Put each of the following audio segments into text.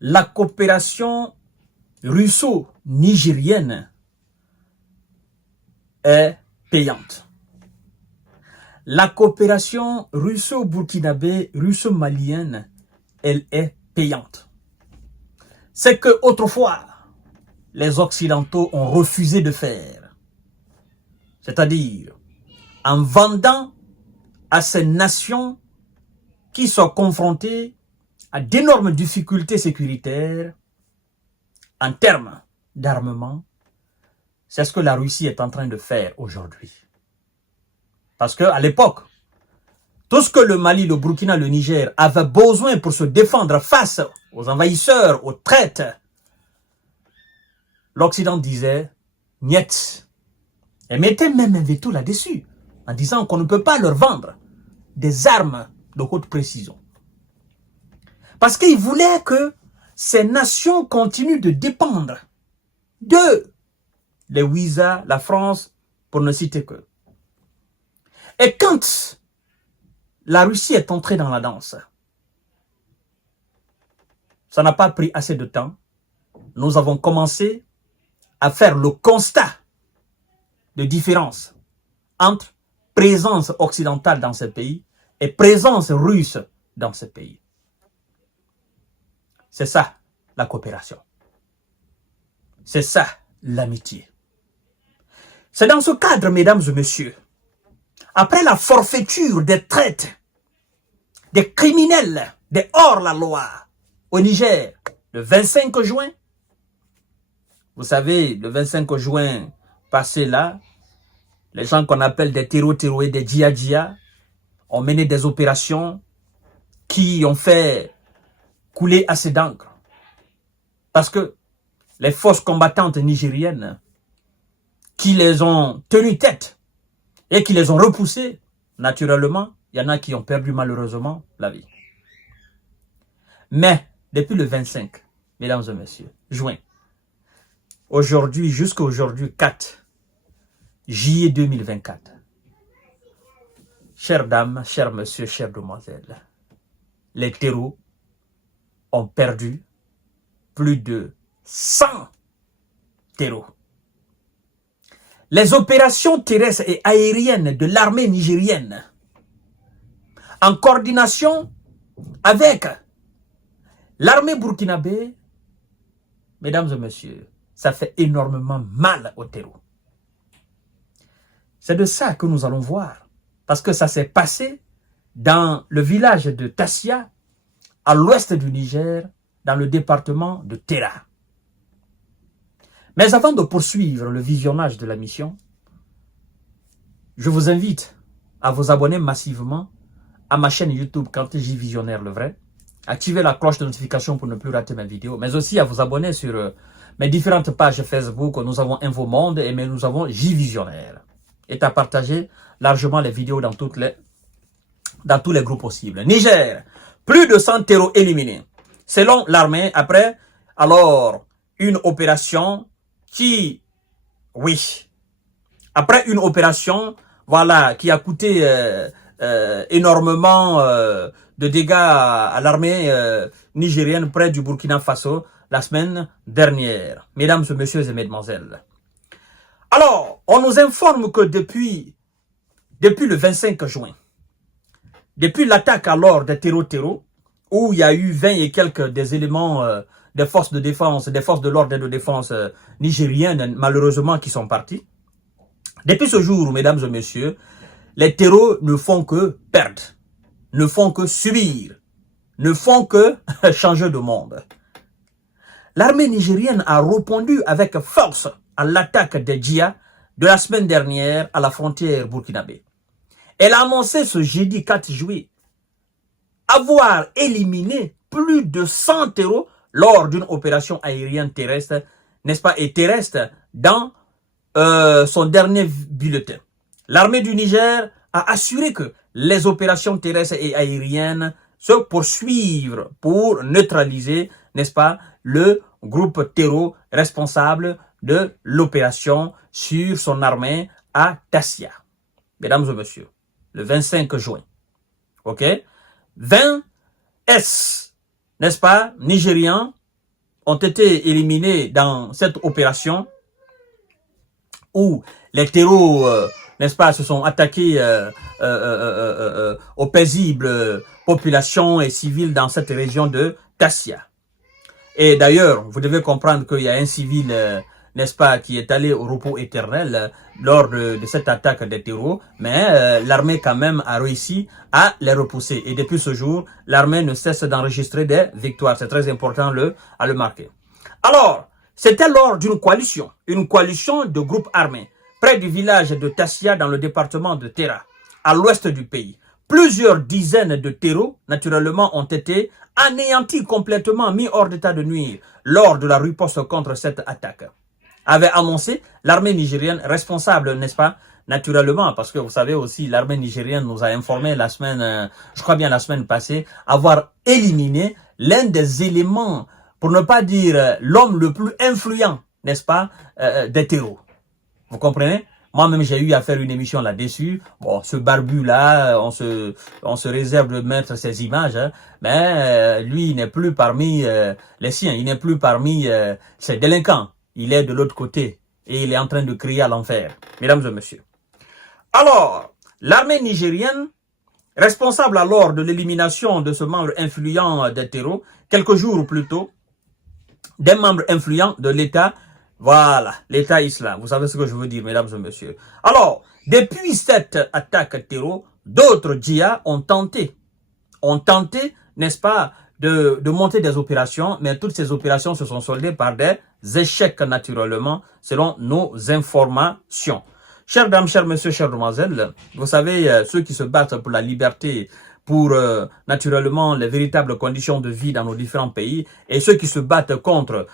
la coopération russo-nigérienne est payante. La coopération russo-burkinabé, russo-malienne, elle est payante. C'est que autrefois, les Occidentaux ont refusé de faire. C'est-à-dire, en vendant à ces nations qui sont confrontées à d'énormes difficultés sécuritaires en termes d'armement, c'est ce que la Russie est en train de faire aujourd'hui. Parce qu'à l'époque, tout ce que le Mali, le Burkina, le Niger avaient besoin pour se défendre face aux envahisseurs, aux traites, l'Occident disait « niet ». Et mettait même un veto là-dessus, en disant qu'on ne peut pas leur vendre des armes de haute précision. Parce qu'ils voulaient que ces nations continuent de dépendre de les Ouïsa, la France, pour ne citer que. Et quand la Russie est entrée dans la danse, ça n'a pas pris assez de temps. Nous avons commencé à faire le constat de différence entre présence occidentale dans ce pays et présence russe dans ce pays. C'est ça la coopération. C'est ça l'amitié. C'est dans ce cadre, mesdames et messieurs, après la forfaiture des traites, des criminels, des hors-la-loi au Niger, le 25 juin, vous savez, le 25 juin passé là, les gens qu'on appelle des terreaux et des djihadis ont mené des opérations qui ont fait couler assez d'encre. Parce que les forces combattantes nigériennes qui les ont tenues tête et qui les ont repoussées, naturellement, il y en a qui ont perdu malheureusement la vie. Mais, depuis le 25, mesdames et messieurs, juin, aujourd'hui, jusqu'à aujourd'hui, 4 juillet 2024, chères dames, chers messieurs, chères demoiselles, les terreaux ont perdu plus de 100 terreaux. Les opérations terrestres et aériennes de l'armée nigérienne, en coordination avec l'armée burkinabé, mesdames et messieurs, ça fait énormément mal au terreau. C'est de ça que nous allons voir, parce que ça s'est passé dans le village de Tassia, à l'ouest du Niger, dans le département de Terra. Mais avant de poursuivre le visionnage de la mission, je vous invite à vous abonner massivement à ma chaîne YouTube Kanté-J Visionnaire le vrai, activer la cloche de notification pour ne plus rater mes vidéos, mais aussi à vous abonner sur mes différentes pages Facebook. Nous avons Info Monde et nous avons J Visionnaire. Et à partager largement les vidéos dans tous les groupes possibles. Niger, plus de 100 terreaux éliminés. Selon l'armée, après, alors, une opération qui, oui, après une opération, voilà, qui a coûté énormément de dégâts à l'armée nigérienne près du Burkina Faso la semaine dernière. Mesdames, messieurs et mesdemoiselles. Alors, on nous informe que depuis le 25 juin, depuis l'attaque alors des terreaux, où il y a eu 20 et quelques des éléments des forces de défense, des forces de l'ordre et de défense nigériennes, malheureusement, qui sont partis. Depuis ce jour, mesdames et messieurs, les terreaux ne font que perdre, ne font que subir, ne font que changer de monde. L'armée nigérienne a répondu avec force à l'attaque des djihad de la semaine dernière à la frontière burkinabé. Elle a annoncé ce jeudi 4 juillet avoir éliminé plus de 100 terreaux lors d'une opération aérienne terrestre, n'est-ce pas, et terrestre dans son dernier bulletin. L'armée du Niger a assuré que les opérations terrestres et aériennes se poursuivent pour neutraliser, n'est-ce pas, le groupe terreau responsable de l'opération sur son armée à Tassia. Mesdames et messieurs, le 25 juin, ok, 20 S, n'est-ce pas, nigérians ont été éliminés dans cette opération où les terreaux, n'est-ce pas, se sont attaqués aux paisibles populations et civils dans cette région de Tassia. Et d'ailleurs, vous devez comprendre qu'il y a un civil, n'est-ce pas, qui est allé au repos éternel lors de cette attaque des terreaux, mais l'armée quand même a réussi à les repousser. Et depuis ce jour, l'armée ne cesse d'enregistrer des victoires. C'est très important à le marquer. Alors, c'était lors d'une coalition de groupes armés, près du village de Tassia dans le département de Tera, à l'ouest du pays. Plusieurs dizaines de terreaux, naturellement, ont été anéantis complètement, mis hors d'état de nuire lors de la riposte contre cette attaque. Avait annoncé l'armée nigérienne responsable, n'est-ce pas, naturellement, parce que vous savez aussi, l'armée nigérienne nous a informé la semaine, je crois bien la semaine passée, avoir éliminé l'un des éléments, pour ne pas dire l'homme le plus influent, n'est-ce pas, des terreaux. Vous comprenez? Moi-même, j'ai eu à faire une émission là-dessus. Bon, ce barbu-là, on se réserve de mettre ses images, hein, mais lui, il n'est plus parmi les siens, il n'est plus parmi ces délinquants. Il est de l'autre côté et il est en train de crier à l'enfer, mesdames et messieurs. Alors, l'armée nigérienne, responsable alors de l'élimination de ce membre influent des terreaux, quelques jours plus tôt, des membres influents de l'État, voilà, l'État islam. Vous savez ce que je veux dire, mesdames et messieurs. Alors, depuis cette attaque terreau, d'autres djihad ont tenté, n'est-ce pas, de monter des opérations, mais toutes ces opérations se sont soldées par des échecs naturellement, selon nos informations. Chères dames, chers messieurs, chères demoiselles, vous savez, ceux qui se battent pour la liberté, pour naturellement les véritables conditions de vie dans nos différents pays, et ceux qui se battent contre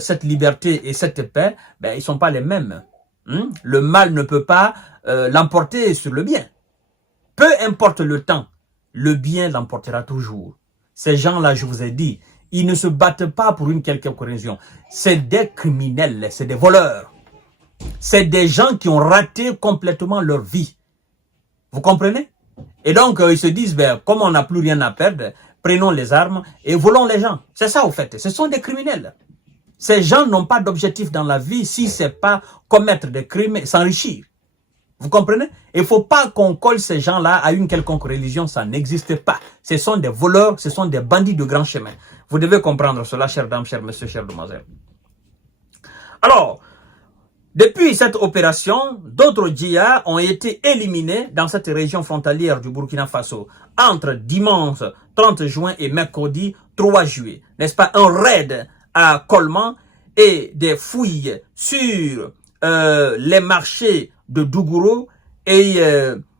cette liberté et cette paix, ben, ils sont pas les mêmes. Le mal ne peut pas l'emporter sur le bien. Peu importe le temps, le bien l'emportera toujours. Ces gens-là, je vous ai dit, ils ne se battent pas pour une quelconque raison. C'est des criminels, c'est des voleurs. C'est des gens qui ont raté complètement leur vie. Vous comprenez? Et donc, ils se disent, ben, comme on n'a plus rien à perdre, prenons les armes et volons les gens. C'est ça, au fait. Ce sont des criminels. Ces gens n'ont pas d'objectif dans la vie si ce n'est pas commettre des crimes et s'enrichir. Vous comprenez? Il ne faut pas qu'on colle ces gens-là à une quelconque religion, ça n'existe pas. Ce sont des voleurs, ce sont des bandits de grand chemin. Vous devez comprendre cela, chères dames, chers messieurs, chères demoiselles. Alors, depuis cette opération, d'autres djihad ont été éliminés dans cette région frontalière du Burkina Faso entre dimanche 30 juin et mercredi 3 juillet. N'est-ce pas? Un raid à Colman et des fouilles sur les marchés de Dougouro et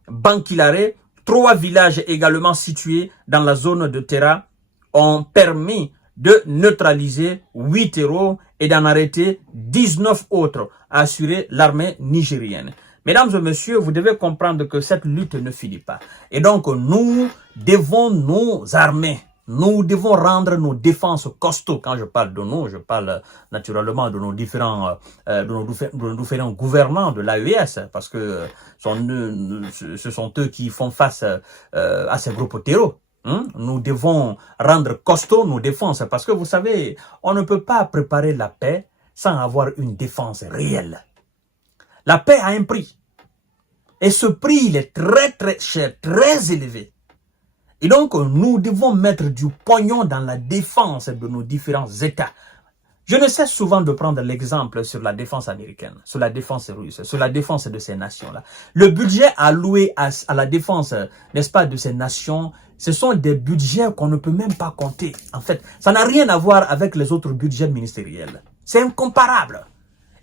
Bankilare, 3 villages également situés dans la zone de Tera, ont permis de neutraliser 8 terreaux et d'en arrêter 19 autres, a assuré l'armée nigérienne. Mesdames et messieurs, vous devez comprendre que cette lutte ne finit pas. Et donc, nous devons nous armer. Nous devons rendre nos défenses costauds. Quand je parle de nous, je parle naturellement de nos différents, gouvernants de l'AES, parce que ce sont eux qui font face à ces groupes terreaux. Nous devons rendre costauds nos défenses, parce que vous savez, on ne peut pas préparer la paix sans avoir une défense réelle. La paix a un prix. Et ce prix, il est très très cher, très élevé. Et donc, nous devons mettre du pognon dans la défense de nos différents États. Je ne cesse souvent de prendre l'exemple sur la défense américaine, sur la défense russe, sur la défense de ces nations-là. Le budget alloué à la défense, n'est-ce pas, de ces nations, ce sont des budgets qu'on ne peut même pas compter. En fait, ça n'a rien à voir avec les autres budgets ministériels. C'est incomparable.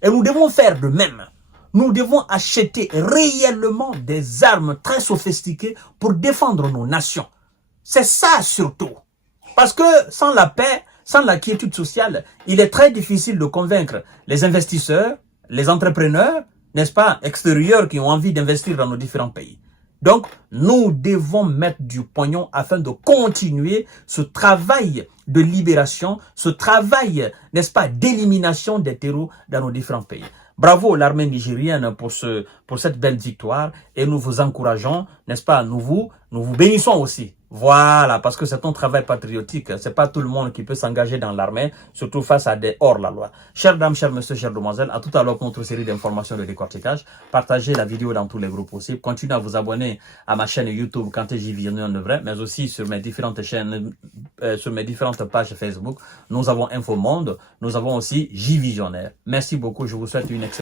Et nous devons faire de même. Nous devons acheter réellement des armes très sophistiquées pour défendre nos nations. C'est ça surtout. Parce que sans la paix, sans la quiétude sociale, il est très difficile de convaincre les investisseurs, les entrepreneurs, n'est-ce pas, extérieurs qui ont envie d'investir dans nos différents pays. Donc, nous devons mettre du pognon afin de continuer ce travail de libération, ce travail, n'est-ce pas, d'élimination des terreaux dans nos différents pays. Bravo l'armée nigérienne pour cette belle victoire et nous vous encourageons, n'est-ce pas, nous vous bénissons aussi Voilà, parce que c'est ton travail patriotique. C'est pas tout le monde qui peut s'engager dans l'armée, surtout face à des hors-la-loi. Chères dames, chers messieurs, chères demoiselles, à tout à l'heure pour notre série d'informations de décortiquage. Partagez la vidéo dans tous les groupes possibles. Continuez à vous abonner à ma chaîne YouTube quand j'y viens de vrai, mais aussi sur mes différentes chaînes, sur mes différentes pages Facebook. Nous avons Info Monde, nous avons aussi J Visionnaire. Merci beaucoup, je vous souhaite une excellente